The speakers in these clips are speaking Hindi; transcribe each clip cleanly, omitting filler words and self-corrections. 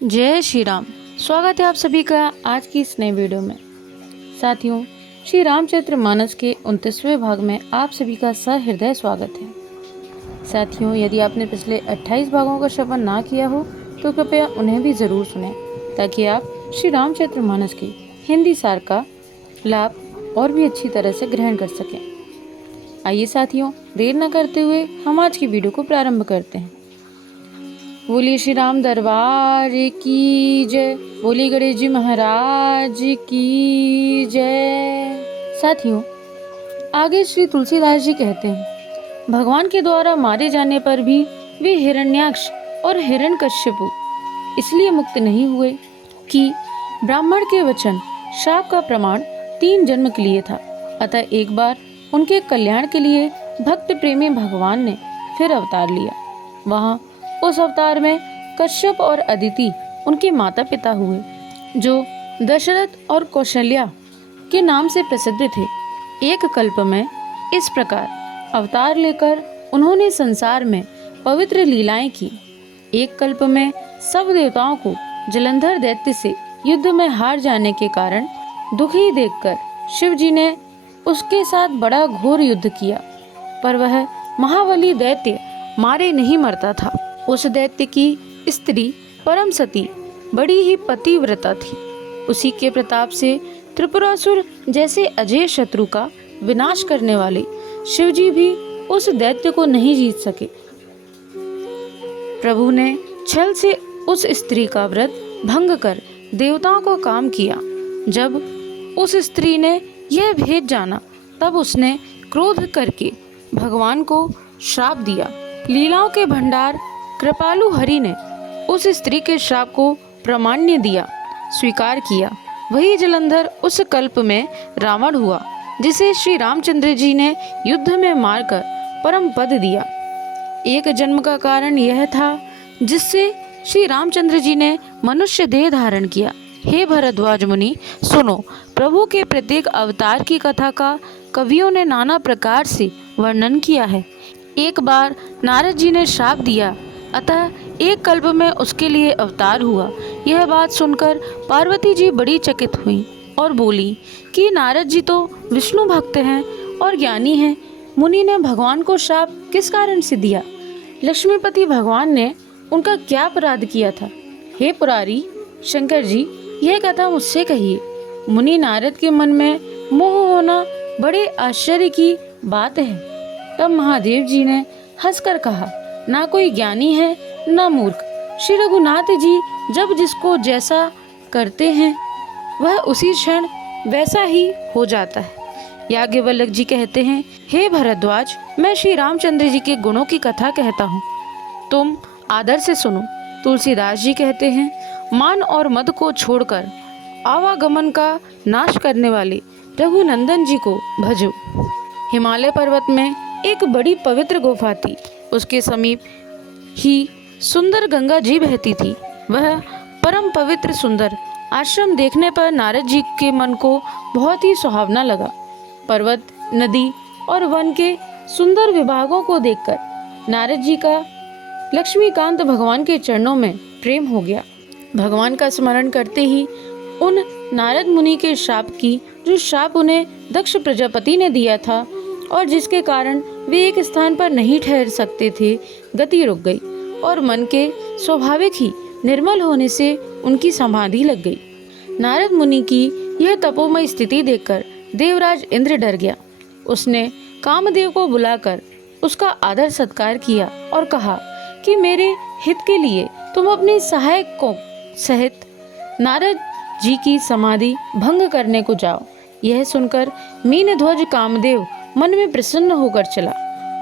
जय श्री राम। स्वागत है आप सभी का आज की इस नए वीडियो में। साथियों, श्री रामचरित्र मानस के 29वें भाग में आप सभी का सहृदय स्वागत है। साथियों, यदि आपने पिछले 28 भागों का श्रवण ना किया हो तो कृपया उन्हें भी ज़रूर सुनें, ताकि आप श्री रामचरित्र मानस के हिंदी सार का लाभ और भी अच्छी तरह से ग्रहण कर सकें। आइए साथियों, देर न करते हुए हम आज की वीडियो को प्रारंभ करते हैं। बोलिए श्री राम दरबार की जय, बोलिए गणेश जी महाराज की जय। साथियों, आगे श्री तुलसीदास जी कहते हैं, भगवान के द्वारा मारे जाने पर भी वे हिरण्याक्ष और हिरण्यकश्यप इसलिए मुक्त नहीं हुए कि ब्राह्मण के वचन शाप का प्रमाण 3 जन्म के लिए था। अतः एक बार उनके कल्याण के लिए भक्त प्रेमी भगवान ने फिर अवतार लिया। वहाँ उस अवतार में कश्यप और अदिति उनके माता पिता हुए, जो दशरथ और कौशल्या के नाम से प्रसिद्ध थे। एक कल्प में इस प्रकार अवतार लेकर उन्होंने संसार में पवित्र लीलाएं की। एक कल्प में सब देवताओं को जलंधर दैत्य से युद्ध में हार जाने के कारण दुखी देखकर शिव जी ने उसके साथ बड़ा घोर युद्ध किया, पर वह महाबली दैत्य मारे नहीं मरता था। उस दैत्य की स्त्री परम सती बड़ी ही पतिव्रता थी। उसी के प्रताप से त्रिपुरासुर जैसे अजय शत्रु का विनाश करने वाले शिवजी भी उस दैत्य को नहीं जीत सके। प्रभु ने छल से उस स्त्री का व्रत भंग कर देवताओं को काम किया। जब उस स्त्री ने यह भेद जाना, तब उसने क्रोध करके भगवान को श्राप दिया। लीलाओं के भंडार कृपालु हरि ने उस स्त्री के श्राप को प्रामाण्य दिया, स्वीकार किया। वही जलंधर उस कल्प में रावण हुआ, जिसे श्री रामचंद्र जी ने युद्ध में मारकर परम पद दिया। एक जन्म का कारण यह था जिससे श्री रामचंद्र जी ने मनुष्य देह धारण किया। हे भरद्वाज मुनि, सुनो, प्रभु के प्रत्येक अवतार की कथा का कवियों ने नाना प्रकार से वर्णन किया है। एक बार नारद जी ने श्राप दिया, अतः एक कल्प में उसके लिए अवतार हुआ। यह बात सुनकर पार्वती जी बड़ी चकित हुई और बोली कि नारद जी तो विष्णु भक्त हैं और ज्ञानी हैं, मुनि ने भगवान को श्राप किस कारण से दिया? लक्ष्मीपति भगवान ने उनका क्या अपराध किया था? हे पुरारी शंकर जी, यह कथा मुझसे कहिए। मुनि नारद के मन में मोह होना बड़े आश्चर्य की बात है। तब महादेव जी ने हंसकर कहा, ना कोई ज्ञानी है ना मूर्ख। श्री रघुनाथ जी जब जिसको जैसा करते हैं वह उसी क्षण वैसा ही हो जाता है। याज्ञवल्क्य जी कहते हैं, हे भरद्वाज, मैं श्री रामचंद्र जी के गुणों की कथा कहता हूँ, तुम आदर से सुनो। तुलसीदास जी कहते हैं, मान और मद को छोड़कर आवागमन का नाश करने वाले रघुनंदन जी को भजो। हिमालय पर्वत में एक बड़ी पवित्र गुफा थी। उसके समीप ही सुंदर गंगा जी बहती थी। वह परम पवित्र सुंदर आश्रम देखने पर नारद जी के मन को बहुत ही सुहावना लगा। पर्वत, नदी और वन के सुंदर विभागों को देखकर नारद जी का लक्ष्मीकांत भगवान के चरणों में प्रेम हो गया। भगवान का स्मरण करते ही उन नारद मुनि के श्राप की, जो श्राप उन्हें दक्ष प्रजापति ने दिया था और जिसके कारण वे एक स्थान पर नहीं ठहर सकते थे, गति रुक गई और मन के स्वाभाविक ही निर्मल होने से उनकी समाधि लग गई। नारद मुनि की यह तपोमय स्थिति देखकर देवराज इंद्र डर गया। उसने कामदेव को बुलाकर उसका आदर सत्कार किया और कहा कि मेरे हित के लिए तुम अपने सहायक को सहित नारद जी की समाधि भंग करने को जाओ। यह सुनकर मीनध्वज कामदेव मन में प्रसन्न होकर चला।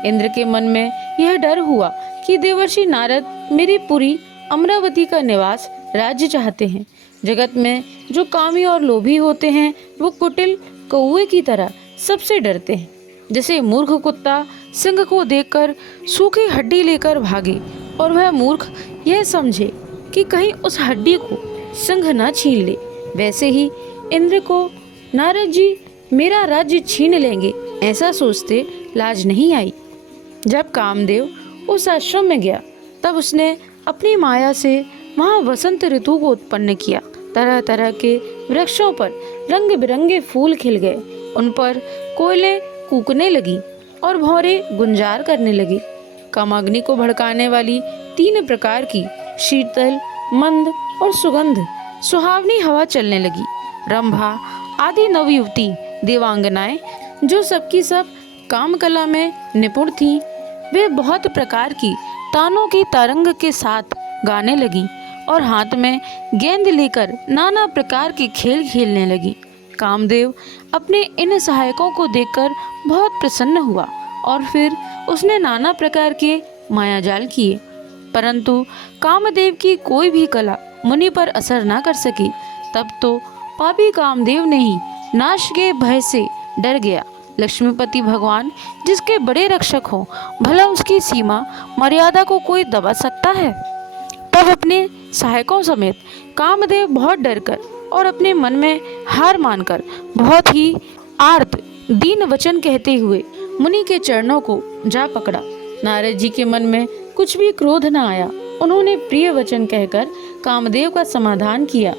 इंद्र के मन में यह डर हुआ कि देवर्षि नारद मेरी पुरी अमरावती का निवास राज्य चाहते हैं। जगत में जो कामी और लोभी होते हैं, वो कुटिल कौवे की तरह सबसे डरते हैं। जैसे मूर्ख कुत्ता सिंह को देखकर सूखी हड्डी लेकर भागे और वह मूर्ख यह समझे कि कहीं उस हड्डी को सिंह न छीन ले, वैसे ही इंद्र को नारद जी मेरा राज्य छीन लेंगे ऐसा सोचते लाज नहीं आई। जब कामदेव उस आश्रम में गया, तब उसने अपनी माया से वहाँ वसंत ऋतु को उत्पन्न किया। तरह तरह के वृक्षों पर रंग बिरंगे फूल खिल गए। उन पर कोयलें कूकने लगी और भौरे गुंजार करने लगे। कामाग्नि को भड़काने वाली 3 प्रकार की शीतल, मंद और सुगंध सुहावनी हवा चलने लगी। रंभा आदि नवयुवती देवांगनाएं, जो सबकी सब काम कला में निपुण थीं, वे बहुत प्रकार की तानों की तरंग के साथ गाने लगी और हाथ में गेंद लेकर नाना प्रकार के खेल खेलने लगी। कामदेव अपने इन सहायकों को देखकर बहुत प्रसन्न हुआ और फिर उसने नाना प्रकार के मायाजाल किए, परंतु कामदेव की कोई भी कला मुनि पर असर न कर सकी। तब तो पापी कामदेव ने ही नाश के भय से डर गया। लक्ष्मीपति भगवान जिसके बड़े रक्षक हो, भला उसकी सीमा मर्यादा को कोई दबा सकता है। तब अपने सहायकों समेत कामदेव बहुत डरकर और अपने मन में हार मानकर बहुत ही आर्त दीन वचन कहते हुए मुनि के चरणों को जा पकड़ा। नारद जी के मन में कुछ भी क्रोध न आया। उन्होंने प्रिय वचन कहकर कामदेव का समाधान किया।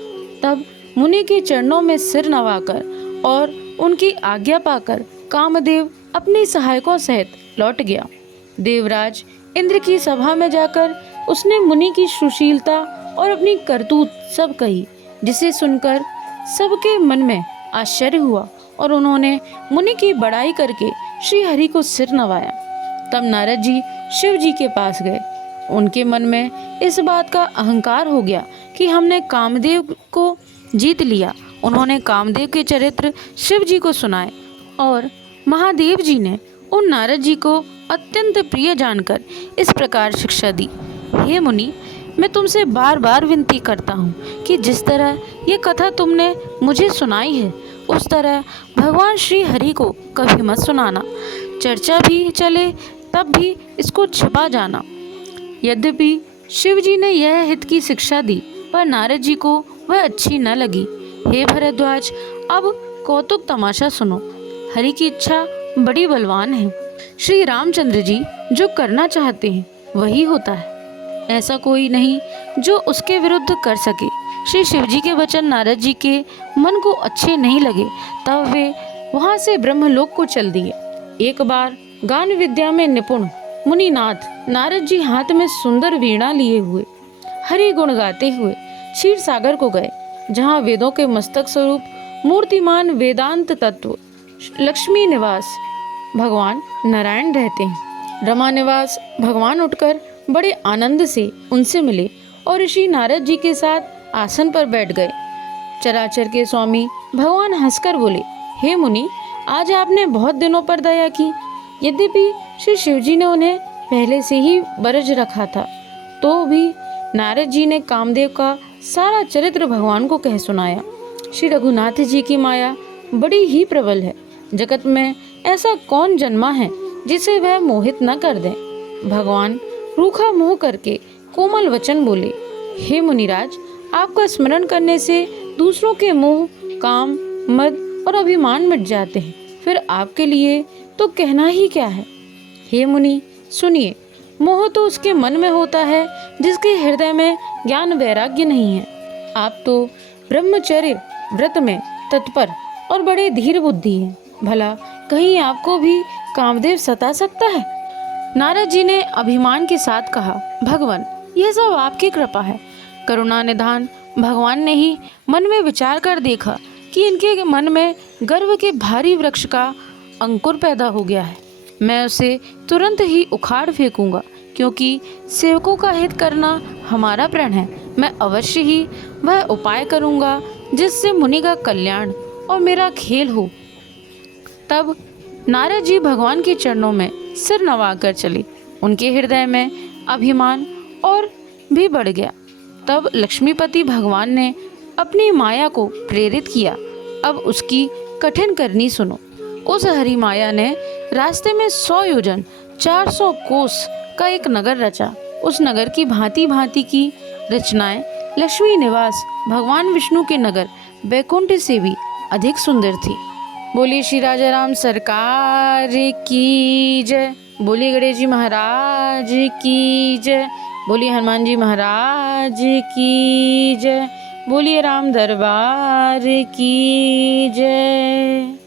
तब मुनि के चरणों में सिर नवाकर और उनकी आज्ञा पाकर कामदेव अपने सहायकों सहित लौट गया। देवराज इंद्र की सभा में जाकर उसने मुनि की सुशीलता और अपनी करतूत सब कही, जिसे सुनकर सबके मन में आश्चर्य हुआ और उन्होंने मुनि की बड़ाई करके श्री हरि को सिर नवाया। तब नारद जी शिव जी के पास गए। उनके मन में इस बात का अहंकार हो गया कि हमने कामदेव को जीत लिया। उन्होंने कामदेव के चरित्र शिव जी को सुनाए और महादेव जी ने उन नारद जी को अत्यंत प्रिय जानकर इस प्रकार शिक्षा दी। हे मुनि, मैं तुमसे बार बार विनती करता हूँ कि जिस तरह ये कथा तुमने मुझे सुनाई है, उस तरह भगवान श्री हरि को कभी मत सुनाना। चर्चा भी चले तब भी इसको छिपा जाना। यद्यपि शिव जी ने यह हित की शिक्षा दी, पर नारद जी को वह अच्छी न लगी। हे भरद्वाज, अब कौतुक तमाशा सुनो। हरि की इच्छा बड़ी बलवान है। श्री रामचंद्र जी जो करना चाहते हैं वही होता है। ऐसा कोई नहीं जो उसके विरुद्ध कर सके। श्री शिव जी के वचन नारद जी के मन को अच्छे नहीं लगे। तब वे वहाँ से ब्रह्मलोक को चल दिए। एक बार गान विद्या में निपुण मुनिनाथ नारद जी हाथ में सुंदर वीणा लिए हुए हरि गुण गाते हुए क्षीर सागर को गए, जहाँ वेदों के मस्तक स्वरूप मूर्तिमान वेदांत तत्व लक्ष्मी निवास भगवान नारायण रहते हैं। रमा निवास भगवान उठकर बड़े आनंद से उनसे मिले और ऋषि नारद जी के साथ आसन पर बैठ गए। चराचर के स्वामी भगवान हंसकर बोले, हे मुनि, आज आपने बहुत दिनों पर दया की। यद्यपि श्री शिवजी ने उन्हें पहले से ही बरज रखा था, तो भी नारद जी ने कामदेव का सारा चरित्र भगवान को कह सुनाया। श्री रघुनाथ जी की माया बड़ी ही प्रबल है। जगत में ऐसा कौन जन्मा है जिसे वह मोहित न कर दे। भगवान रूखा मुंह करके कोमल वचन बोले, हे मुनिराज, आपका स्मरण करने से दूसरों के मोह, काम, मद और अभिमान मिट जाते हैं। फिर आपके लिए तो कहना ही क्या है। हे मुनि, सुनिए, मोह तो उसके मन में होता है जिसके हृदय में ज्ञान वैराग्य नहीं है। आप तो ब्रह्मचर्य व्रत में तत्पर और बड़े धीर बुद्धि हैं। भला कहीं आपको भी कामदेव सता सकता है? नारद जी ने अभिमान के साथ कहा, भगवान, यह सब आपकी कृपा है। करुणा निधान भगवान ने ही मन में विचार कर देखा कि इनके मन में गर्व के भारी वृक्ष का अंकुर पैदा हो गया है। मैं उसे तुरंत ही उखाड़ फेंकूंगा, क्योंकि सेवकों का हित करना हमारा प्रण है। मैं अवश्य ही वह उपाय करूंगा जिससे मुनि का कल्याण और मेरा खेल हो। तब नारद जी भगवान के चरणों में सिर नवाकर चले। उनके हृदय में अभिमान और भी बढ़ गया। तब लक्ष्मीपति भगवान ने अपनी माया को प्रेरित किया। अब उसकी कठिन करनी सुनो। उस हरि माया ने रास्ते में 100 योजन 400 कोस का एक नगर रचा। उस नगर की भांति भांति की रचनाएं लक्ष्मी निवास भगवान विष्णु के नगर बैकुंठ से भी अधिक सुंदर थी। बोलिए श्री राजा राम सरकार की जय। बोलिए गणेश जी महाराज की जय। बोलिए हनुमान जी महाराज की जय। बोलिए राम दरबार की जय।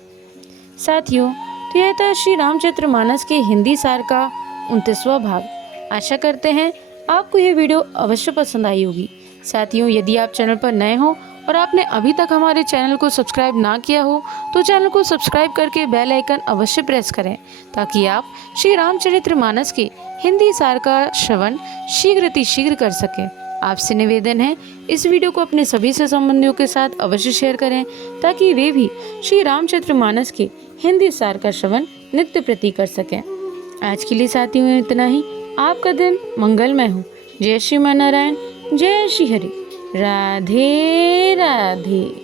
साथियों, तो यह था श्री रामचरितमानस के हिंदी सार का 29वां भाग। आशा करते हैं आपको यह वीडियो अवश्य पसंद आई होगी। साथियों, यदि आप चैनल पर नए हो और आपने अभी तक हमारे चैनल को सब्सक्राइब ना किया हो तो चैनल को सब्सक्राइब करके बेल आइकन अवश्य प्रेस करें, ताकि आप श्री रामचरितमानस के हिंदी सार का श्रवण शीघ्र कर सकें। आपसे निवेदन है, इस वीडियो को अपने सभी से संबंधियों के साथ अवश्य शेयर करें, ताकि वे भी श्री रामचरितमानस के हिंदी सार का श्रवण नित्य प्रति कर सकें। आज के लिए साथियों इतना ही। आपका दिन मंगलमय हो। जय श्री नारायण, जय श्री हरि, राधे राधे।